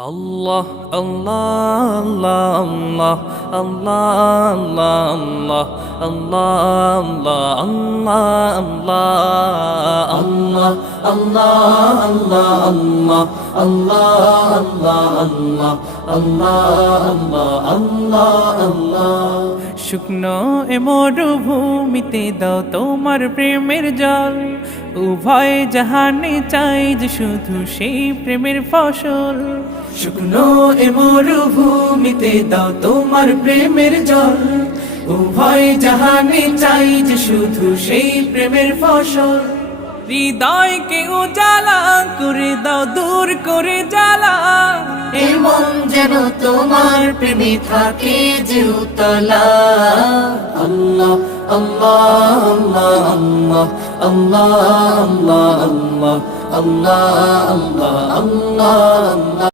আল্লাহ আল্লাহ আল্লাহ আল্লাহ আল্লাহ আল্লাহ আল্লাহ আল্লাহ আল্লাহ আল্লাহ শুকনো এ মরুভূমিতে দাও তোমার প্রেমের জল উভয় জাহানে চাই যে শুধু সেই প্রেমের ফসল শুকনো এ মরুভূমিতে দাও তোমার প্রেমের জল উভয় জাহানে চাই যে শুধু সেই প্রেমের ফসল হৃদয়কে উজালা করে দাও দূর করে জ্বালা এমন যেন তোমার প্রেমে থাকে যে উতলা আল্লাহ আল্লাহ আল্লাহ আল্লাহ আল্লাহ আল্লাহ আল্লাহ আল্লাহ আল্লাহ